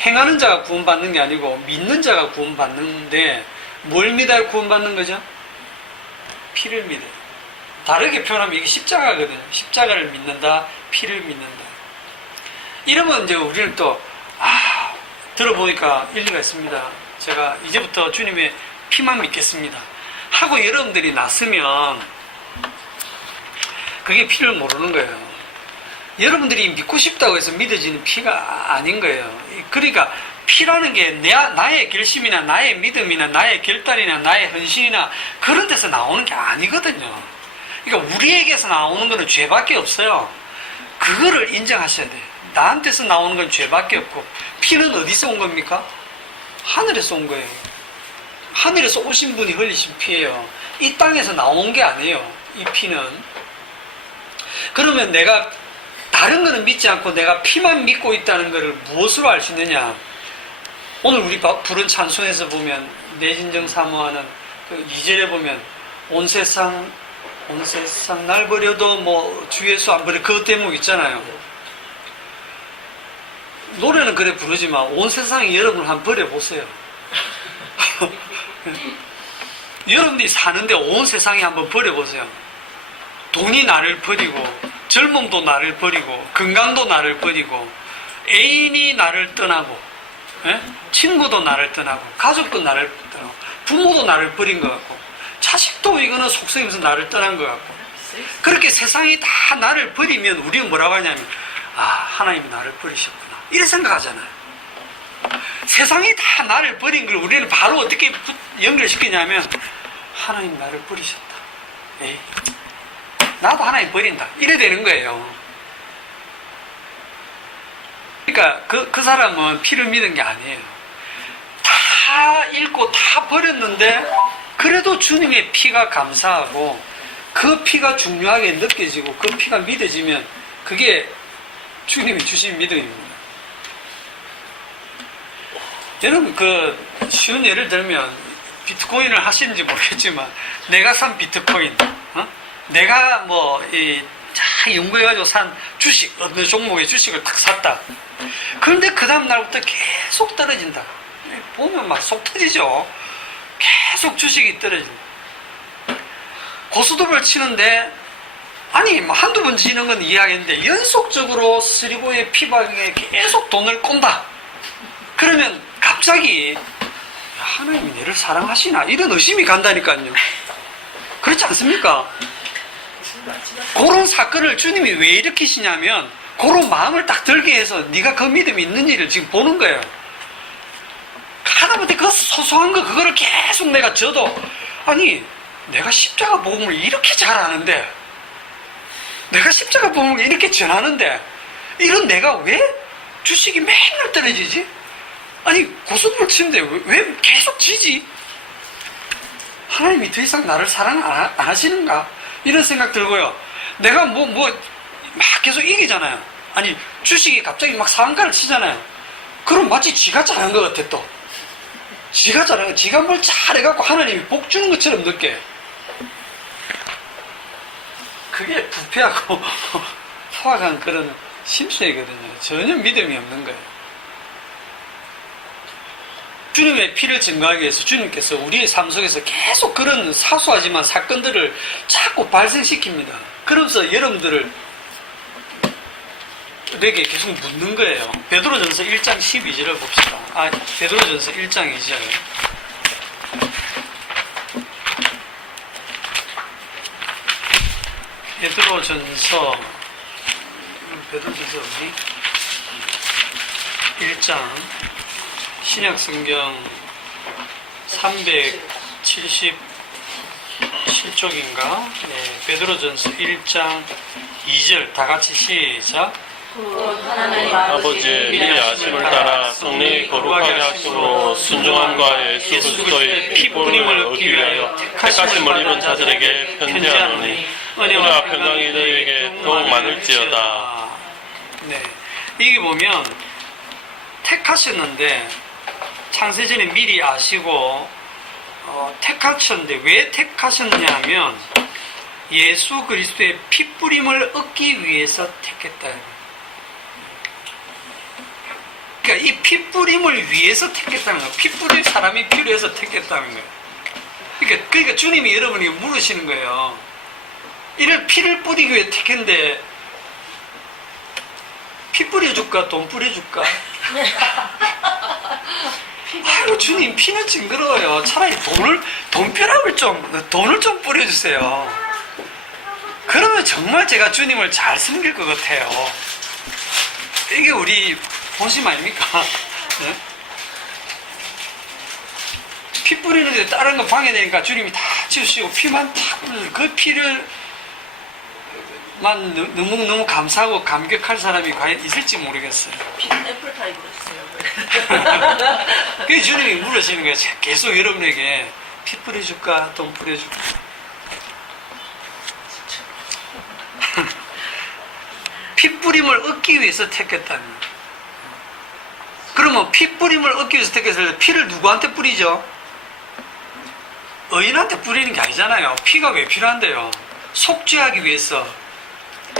행하는 자가 구원받는 게 아니고 믿는 자가 구원받는데 뭘 믿어야 구원받는 거죠? 피를 믿어요. 다르게 표현하면 이게 십자가거든요. 십자가를 믿는다, 피를 믿는다. 이러면 이제 우리는 또 들어보니까 일리가 있습니다. 제가 이제부터 주님의 피만 믿겠습니다 하고 여러분들이 났으면 그게 피를 모르는 거예요. 여러분들이 믿고 싶다고 해서 믿어지는 피가 아닌 거예요. 그러니까 피라는 게 나의 결심이나 나의 믿음이나 나의 결단이나 나의 헌신이나 그런 데서 나오는 게 아니거든요. 그러니까 우리에게서 나오는 거는 죄밖에 없어요. 그거를 인정하셔야 돼요. 나한테서 나오는 건 죄밖에 없고 피는 어디서 온 겁니까? 하늘에서 온 거예요. 하늘에서 오신 분이 흘리신 피예요. 이 땅에서 나온 게 아니에요. 이 피는. 그러면 내가 다른 거는 믿지 않고 내가 피만 믿고 있다는 것을 무엇으로 알 수 있느냐? 오늘 우리 부른 찬송에서 보면 내 진정 사모하는 그 2절에 보면 온 세상 날 버려도 뭐 주 예수 안 버려 그 대목 있잖아요. 노래는 그래 부르지만 온 세상이 여러분을 한번 버려보세요. 여러분들이 사는데 온 세상이 한번 버려보세요. 돈이 나를 버리고 젊음도 나를 버리고 건강도 나를 버리고 애인이 나를 떠나고 친구도 나를 떠나고 가족도 나를 떠나고 부모도 나를 버린 것 같고 자식도 이거는 속썩이면서 나를 떠난 것 같고 그렇게 세상이 다 나를 버리면 우리는 뭐라고 하냐면 하나님이 나를 버리셨구나 이렇게 생각하잖아요. 세상이 다 나를 버린 걸 우리는 바로 어떻게 연결시키냐면 하나님 나를 버리셨다. 에이, 나도 하나님 버린다. 이래 되는 거예요. 그러니까 그 사람은 피를 믿은 게 아니에요. 다 잃고 다 버렸는데 그래도 주님의 피가 감사하고 그 피가 중요하게 느껴지고 그 피가 믿어지면 그게 주님이 주신 믿음입니다. 여러분 그 쉬운 예를 들면 비트코인을 하시는지 모르겠지만 내가 산 비트코인 내가 연구해가지고 산 주식 어느 종목의 주식을 딱 샀다. 그런데 그 다음 날부터 계속 떨어진다. 보면 막 속 터지죠. 계속 주식이 떨어진다. 고스톱을 치는데 한두 번 치는 건 이해하겠는데 연속적으로 스리고의 피박에 계속 돈을 꼰다. 그러면 갑자기 하나님이 내를 사랑하시나 이런 의심이 간다니까요. 그렇지 않습니까? 그런 사건을 주님이 왜 일으키시냐면 그런 마음을 딱 들게 해서 네가 그 믿음이 있는 일을 지금 보는 거예요. 하다못해 그 소소한 거 그거를 계속 내가 져도 내가 십자가 복음을 이렇게 잘 아는데 내가 십자가 복음을 이렇게 전하는데 이런 내가 왜 주식이 맨날 떨어지지? 고스톱을 치는데 왜 계속 지지? 하나님이 더 이상 나를 사랑 안 하시는가? 이런 생각 들고요. 내가 막 계속 이기잖아요. 주식이 갑자기 막 상한가를 치잖아요. 그럼 마치 지가 잘한 것 같아 또. 지가 잘한 거, 지가 뭘 잘해갖고 하나님이 복 주는 것처럼 느껴요. 그게 부패하고 포악한 그런 심성이거든요. 전혀 믿음이 없는 거예요. 주님의 피를 증거하기 위해서 주님께서 우리의 삶 속에서 계속 그런 사소하지만 사건들을 자꾸 발생시킵니다. 그러면서 여러분들을 에게 계속 묻는 거예요. 베드로전서 1장 12절을 봅시다. 베드로전서 1장 2절. 베드로전서 어디? 1장 신약성경 377쪽인가? 네, 베드로전서 1장 2절 다 같이 시작. 아버지의 미리 아심을 따라 성령이 거룩하게 하심으로 순종함과 예수 그리스도의 피뿌림을 얻기 위하여 택하심을 입은 자들에게 편지하노니 은혜와 평강이 너희에게 더욱 많을지어다. 네, 이게 보면 택하셨는데 창세전에 미리 아시고 택하셨는데 왜 택하셨냐 하면 예수 그리스도의 피뿌림을 얻기 위해서 택했다. 그러니까 이 피뿌림을 위해서 택했다는 거예요. 피뿌릴 사람이 필요해서 택했다는 거예요. 그러니까 주님이 여러분에게 물으시는 거예요. 이를 피를 뿌리기 위해 택했는데 피 뿌려줄까? 돈 뿌려줄까? 아이고 주님 피는 징그러워요. 차라리 돈벼락을 돈을 좀 뿌려주세요. 그러면 정말 제가 주님을 잘 섬길 것 같아요. 이게 우리 본심 아닙니까? 네? 피 뿌리는데 다른 거 방해되니까 주님이 다 치우시고 피만 탁 그 피를 만 너무 감사하고 감격할 사람이 과연 있을지 모르겠어요. 피는 애플파이브로 주세요. 그게 주님이 물으시는 거예요. 계속 여러분에게 피 뿌려줄까? 돈 뿌려줄까? 피 뿌림을 얻기 위해서 택했다는 거예요. 그러면 피 뿌림을 얻기 위해서 택했을 때 피를 누구한테 뿌리죠? 의인한테 뿌리는 게 아니잖아요. 피가 왜 필요한데요? 속죄하기 위해서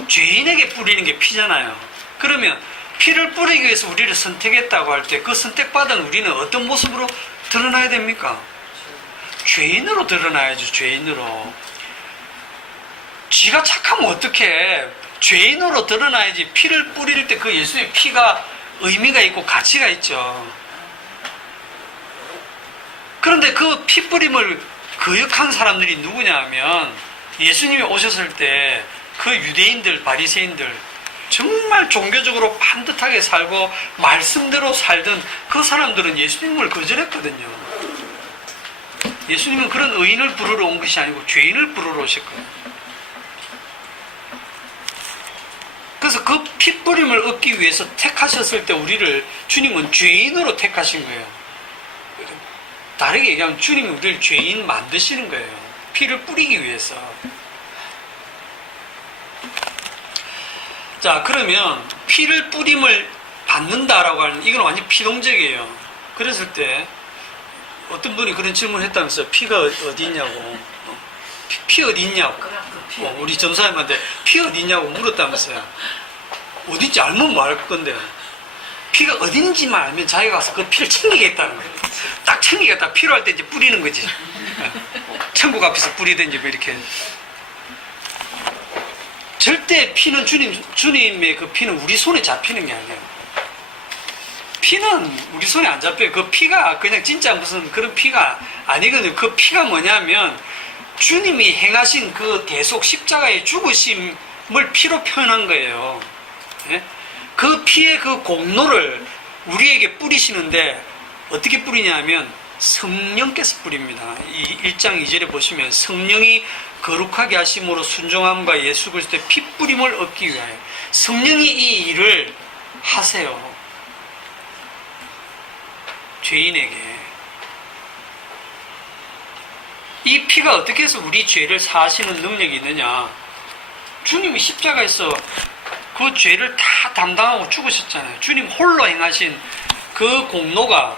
죄인에게 뿌리는 게 피잖아요. 그러면 피를 뿌리기 위해서 우리를 선택했다고 할 때 그 선택받은 우리는 어떤 모습으로 드러나야 됩니까? 죄인으로 드러나야죠. 죄인으로. 쥐가 착하면 어떡해. 죄인으로 드러나야지. 피를 뿌릴 때 그 예수의 피가 의미가 있고 가치가 있죠. 그런데 그 피 뿌림을 거역한 사람들이 누구냐 하면 예수님이 오셨을 때 그 유대인들, 바리새인들 정말 종교적으로 반듯하게 살고 말씀대로 살던 그 사람들은 예수님을 거절했거든요. 예수님은 그런 의인을 부르러 온 것이 아니고 죄인을 부르러 오셨거든요. 그래서 그 핏부림을 얻기 위해서 택하셨을 때 우리를 주님은 죄인으로 택하신 거예요. 다르게 얘기하면 주님이 우리를 죄인 만드시는 거예요. 피를 뿌리기 위해서. 자, 그러면 피를 뿌림을 받는다라고 하는 이건 완전 피동적이에요. 그랬을 때 어떤 분이 그런 질문을 했다면서요. 피가 어디 있냐고. 피 어디 있냐고. 우리 전사님한테 피 어디 있냐고 물었다면서요. 어딘지 알면 뭐 할 건데요. 피가 어딘지만 알면 자기가 가서 그 피를 챙기겠다는 거예요. 딱 챙기겠다. 필요할 때 이제 뿌리는 거지. 천국 앞에서 뿌리든지 뭐 이렇게. 절대 피는 주님의 그 피는 우리 손에 잡히는 게 아니에요. 피는 우리 손에 안 잡혀요. 그 피가 그냥 진짜 무슨 그런 피가 아니거든요. 그 피가 뭐냐면 주님이 행하신 그 계속 십자가의 죽으심을 피로 표현한 거예요. 예? 그 피의 그 공로를 우리에게 뿌리시는데 어떻게 뿌리냐 하면 성령께서 뿌립니다. 이 1장 2절에 보시면 성령이 거룩하게 하심으로 순종함과 예수 그리스도의 피 뿌림을 얻기 위하여 성령이 이 일을 하세요. 죄인에게. 이 피가 어떻게 해서 우리 죄를 사하시는 능력이 있느냐? 주님이 십자가에서 그 죄를 다 담당하고 죽으셨잖아요. 주님 홀로 행하신 그 공로가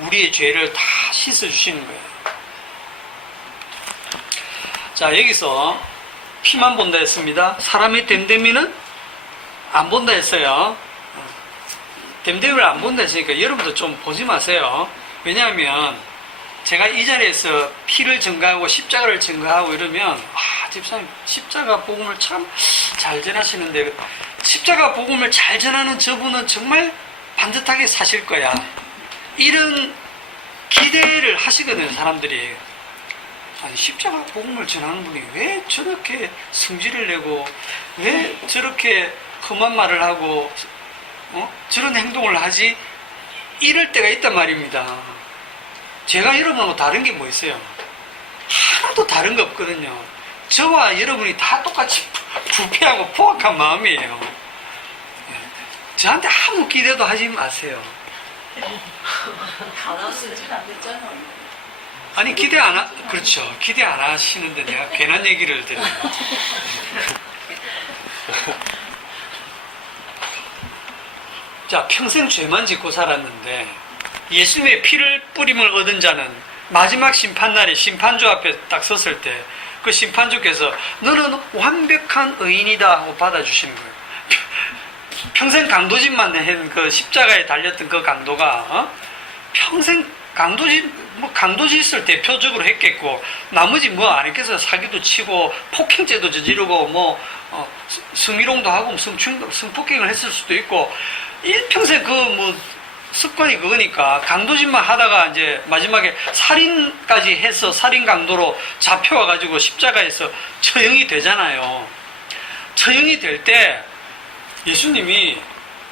우리의 죄를 다 씻어주시는 거예요. 자, 여기서 피만 본다 했습니다. 사람의 됨됨이는 안 본다 했어요. 됨됨이를 안 본다 했으니까 여러분도 좀 보지 마세요. 왜냐하면 제가 이 자리에서 피를 증거하고 십자가를 증거하고 이러면 집사님 십자가 복음을 참 잘 전하시는데 십자가 복음을 잘 전하는 저분은 정말 반듯하게 사실 거야. 이런 기대를 하시거든요, 사람들이. 아니, 십자가 복음을 전하는 분이 왜 저렇게 성질을 내고 왜 저렇게 험한 말을 하고 저런 행동을 하지? 이럴 때가 있단 말입니다. 제가 여러분하고 다른 게 뭐 있어요? 하나도 다른 거 없거든요. 저와 여러분이 다 똑같이 부패하고 포악한 마음이에요. 저한테 아무 기대도 하지 마세요. 다 나왔으면 잘안 됐잖아. 아니, 그렇죠. 기대 안 하시는데 내가 괜한 얘기를 드려요. 자, 평생 죄만 짓고 살았는데 예수님의 피를 뿌림을 얻은 자는 마지막 심판날에 심판주 앞에 딱 섰을 때 그 심판주께서 너는 완벽한 의인이다 하고 받아주시는 거예요. 평생 강도짓만 한 그 십자가에 달렸던 그 강도가 평생 강도짓을 대표적으로 했겠고 나머지 뭐 안 했겠어요. 사기도 치고 폭행죄도 저지르고 성희롱도 하고 성폭행을 했을 수도 있고 일평생 습관이 그거니까 강도짓만 하다가 이제 마지막에 살인까지 해서 살인 강도로 잡혀와가지고 십자가에서 처형이 되잖아요. 처형이 될 때 예수님이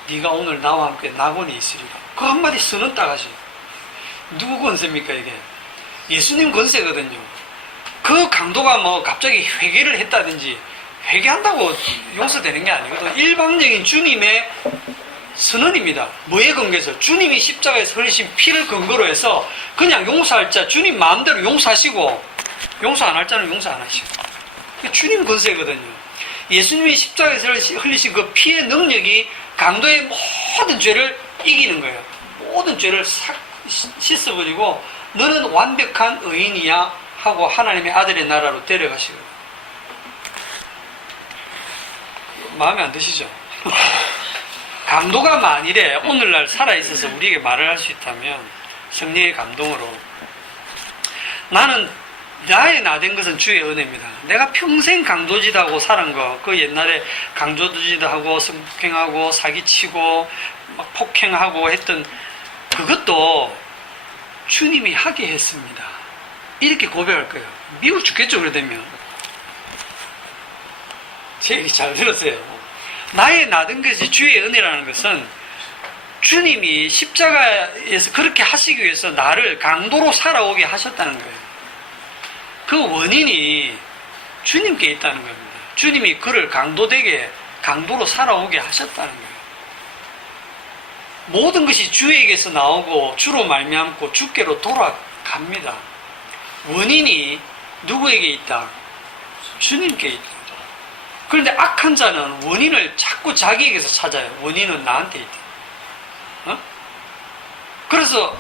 네가 오늘 나와 함께 낙원에 있으리라. 그 한마디 쓰는 따가지. 누구 권세입니까 이게? 예수님 권세거든요. 그 강도가 갑자기 회개를 했다든지 회개한다고 용서되는 게 아니거든. 일방적인 주님의 선언입니다. 뭐에 근거해서? 주님이 십자가에서 흘리신 피를 근거로 해서 그냥 용서할 자 주님 마음대로 용서하시고 용서 안 할 자는 용서 안 하시고 주님 권세거든요. 예수님이 십자가에서 흘리신 그 피의 능력이 강도의 모든 죄를 이기는 거예요. 모든 죄를 싹 씻어버리고 너는 완벽한 의인이야 하고 하나님의 아들의 나라로 데려가시거든요. 마음에 안 드시죠? 강도가 만일에 오늘날 살아있어서 우리에게 말을 할 수 있다면 성령의 감동으로 나는 나의 나된 것은 주의 은혜입니다. 내가 평생 강도짓하고 살은 거, 그 옛날에 강도짓하고 성폭행하고 사기치고 막 폭행하고 했던 그것도 주님이 하게 했습니다. 이렇게 고백할 거예요. 미워 죽겠죠, 그래 되면. 제 얘기 잘 들으세요. 나의 나된 것이 주의 은혜라는 것은 주님이 십자가에서 그렇게 하시기 위해서 나를 강도로 살아오게 하셨다는 거예요. 그 원인이 주님께 있다는 겁니다. 주님이 그를 강도로 살아오게 하셨다는 거예요. 모든 것이 주에게서 나오고 주로 말미암고 주께로 돌아갑니다. 원인이 누구에게 있다? 주님께 있다. 그런데 악한 자는 원인을 자꾸 자기에게서 찾아요. 원인은 나한테 있다. 그래서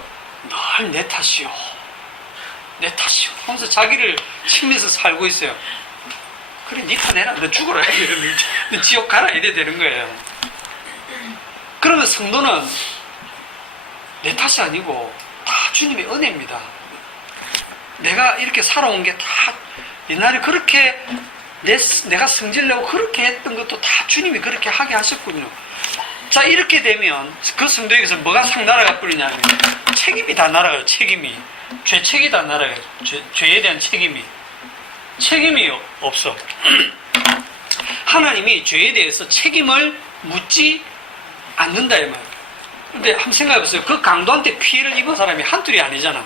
늘 내 탓이요. 내 탓이요. 하면서 자기를 치면서 살고 있어요. 그래, 니 탓내라. 너 죽어라. 너 지옥 가라. 이래 되는 거예요. 그러면 성도는 내 탓이 아니고 다 주님의 은혜입니다. 내가 이렇게 살아온 게 다 옛날에 그렇게 내가 성질내고 그렇게 했던 것도 다 주님이 그렇게 하게 하셨군요. 자, 이렇게 되면 그 성도에게서 뭐가 싹 날아가 버리냐면 책임이 다 날아가요. 책임이. 죄책이 다 날아가요. 죄에 대한 책임이 없어. 하나님이 죄에 대해서 책임을 묻지 않는다 이 말이에요. 근데 한번 생각해보세요. 그 강도한테 피해를 입은 사람이 한둘이 아니잖아.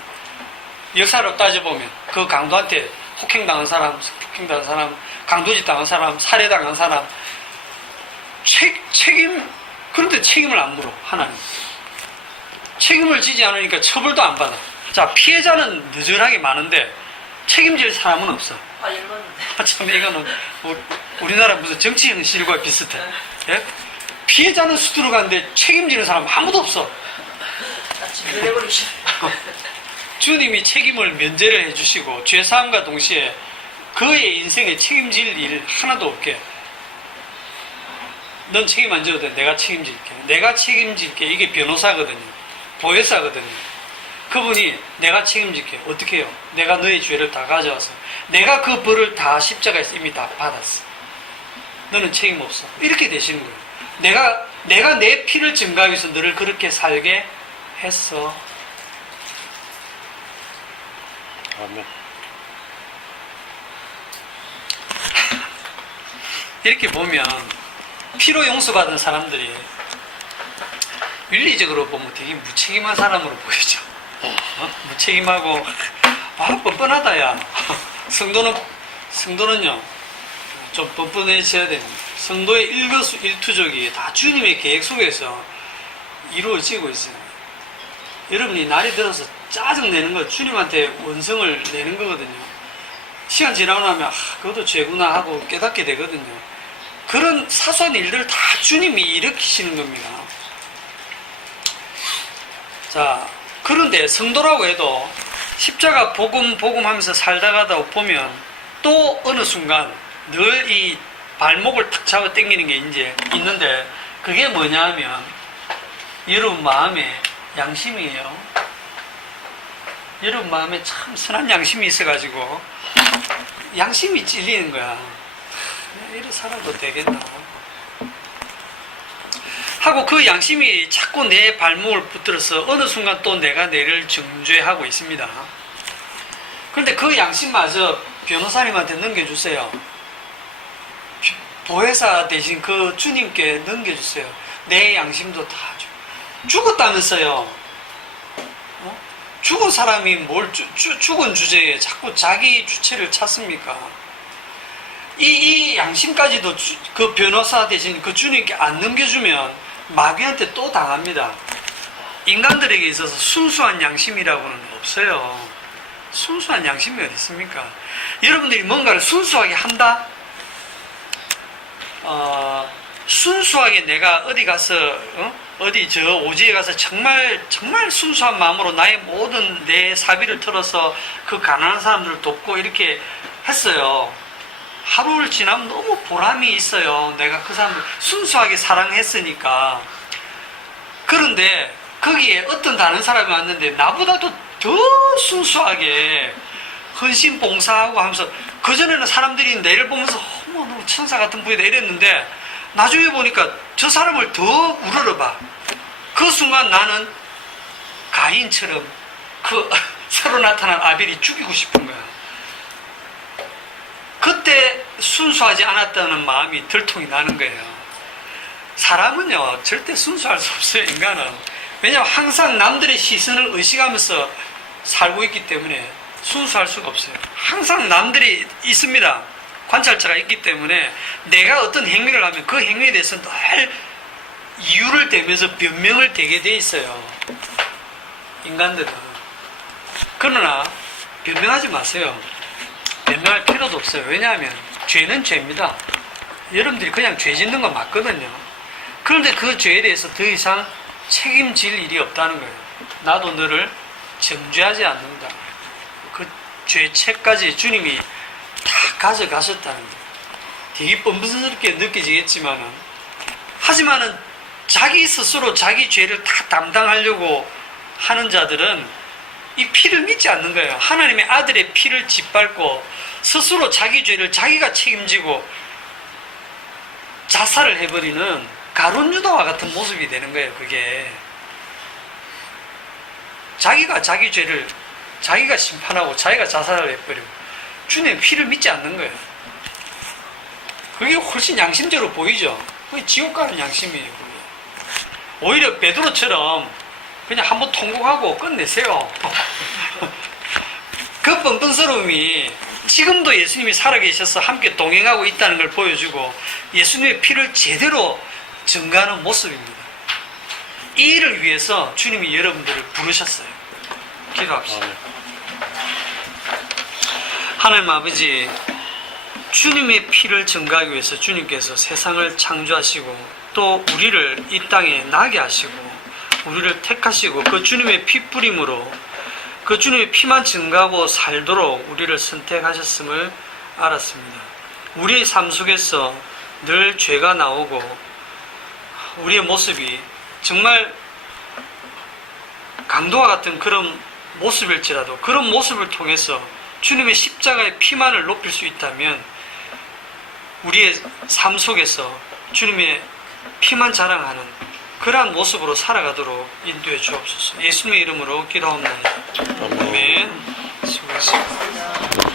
역사로 따져보면 그 강도한테 폭행당한 사람, 성폭행당한 사람, 강도짓 당한 사람, 살해당한 사람 그런데 책임을 안 물어. 하나님 책임을 지지 않으니까 처벌도 안 받아. 자, 피해자는 느슨하게 많은데 책임질 사람은 없어. 열받는데. 참 이거는 우리나라 무슨 정치 현실과 비슷해. 예? 피해자는 수두룩한데 책임지는 사람 아무도 없어. 진들해버리기 싫어. 주님이 책임을 면제를 해주시고 죄사함과 동시에 그의 인생에 책임질 일 하나도 없게 넌 책임 안 져도 돼. 내가 책임질게. 내가 책임질게. 이게 변호사거든요. 보혜사거든요. 그분이 내가 책임질게. 어떻게 해요? 내가 너의 죄를 다 가져와서 내가 그 벌을 다 십자가에서 이미 다 받았어. 너는 책임 없어. 이렇게 되시는 거예요. 내가 내 피를 증가하기 위해서 너를 그렇게 살게 했어. 아멘. 이렇게 보면 피로 용서받은 사람들이 윤리적으로 보면 되게 무책임한 사람으로 보이죠. 무책임하고 뻔뻔하다 야. 성도는요 좀 뻔뻔해져야 됩니다. 성도의 일거수일투족이 다 주님의 계획 속에서 이루어지고 있어요. 여러분이 날이 들어서 짜증내는 거 주님한테 원성을 내는 거거든요. 시간 지나고 나면 그것도 죄구나 하고 깨닫게 되거든요. 그런 사소한 일들을 다 주님이 일으키시는 겁니다. 자, 그런데 성도라고 해도 십자가 복음 하면서 살다가다 보면 또 어느 순간 늘 이 발목을 탁 잡아 당기는 게 이제 있는데 그게 뭐냐 하면 여러분 마음에 양심이에요. 여러분 마음에 참 선한 양심이 있어가지고 양심이 찔리는 거야. 이래 살아도 되겠나 하고 그 양심이 자꾸 내 발목을 붙들어서 어느 순간 또 내가 내를 정죄하고 있습니다. 그런데 그 양심마저 변호사님한테 넘겨주세요. 보혜사 대신 그 주님께 넘겨주세요. 내 양심도 다 죽었다면서요. 죽은 사람이 뭘 죽은 주제에 자꾸 자기 주체를 찾습니까? 이 양심까지도 그 변호사 대신 그 주님께 안 넘겨주면 마귀한테 또 당합니다. 인간들에게 있어서 순수한 양심이라고는 없어요. 순수한 양심이 어디 있습니까? 여러분들이 뭔가를 순수하게 한다? 순수하게 내가 어디 가서 어디 저 오지에 가서 정말 순수한 마음으로 나의 모든 내 사비를 털어서 그 가난한 사람들을 돕고 이렇게 했어요. 하루를 지나면 너무 보람이 있어요. 내가 그 사람들 순수하게 사랑했으니까. 그런데 거기에 어떤 다른 사람이 왔는데 나보다도 더 순수하게 헌신 봉사하고 하면서 그전에는 사람들이 내를 보면서 어머 너무 천사 같은 분이다 이랬는데 나중에 보니까 저 사람을 더 우러러봐. 그 순간 나는 가인처럼 그 새로 나타난 아벨이 죽이고 싶은 거야. 그때 순수하지 않았다는 마음이 들통이 나는 거예요. 사람은요 절대 순수할 수 없어요. 인간은. 왜냐하면 항상 남들의 시선을 의식하면서 살고 있기 때문에 순수할 수가 없어요. 항상 남들이 있습니다. 관찰자가 있기 때문에 내가 어떤 행위를 하면 그 행위에 대해서 늘 이유를 대면서 변명을 대게 돼 있어요. 인간들은. 그러나 변명하지 마세요. 변명할 필요도 없어요. 왜냐하면 죄는 죄입니다. 여러분들이 그냥 죄 짓는 건 맞거든요. 그런데 그 죄에 대해서 더 이상 책임질 일이 없다는 거예요. 나도 너를 정죄하지 않는다. 그 죄책까지 주님이 다 가져가셨다는 거예요. 되게 뻔뻔스럽게 느껴지겠지만은, 하지만은 자기 스스로 자기 죄를 다 담당하려고 하는 자들은 이 피를 믿지 않는 거예요. 하나님의 아들의 피를 짓밟고 스스로 자기 죄를 자기가 책임지고 자살을 해버리는 가룟 유다와 같은 모습이 되는 거예요. 그게 자기가 자기 죄를 자기가 심판하고 자기가 자살을 해버리고 주님의 피를 믿지 않는 거예요. 그게 훨씬 양심대로 보이죠. 그게 지옥 가는 양심이에요. 그게. 오히려 베드로처럼 그냥 한번 통곡하고 끝내세요. 그 뻔뻔스러움이 지금도 예수님이 살아계셔서 함께 동행하고 있다는 걸 보여주고 예수님의 피를 제대로 증가하는 모습입니다. 이 일을 위해서 주님이 여러분들을 부르셨어요. 기도합시다. 하나님 아버지, 주님의 피를 증가하기 위해서 주님께서 세상을 창조하시고 또 우리를 이 땅에 나게 하시고 우리를 택하시고 그 주님의 피 뿌림으로 그 주님의 피만 증가하고 살도록 우리를 선택하셨음을 알았습니다. 우리의 삶 속에서 늘 죄가 나오고 우리의 모습이 정말 강도와 같은 그런 모습일지라도 그런 모습을 통해서 주님의 십자가의 피만을 높일 수 있다면 우리의 삶 속에서 주님의 피만 자랑하는 그러한 모습으로 살아가도록 인도해 주옵소서. 예수님의 이름으로 기도합니다. 아멘. 수고하셨습니다.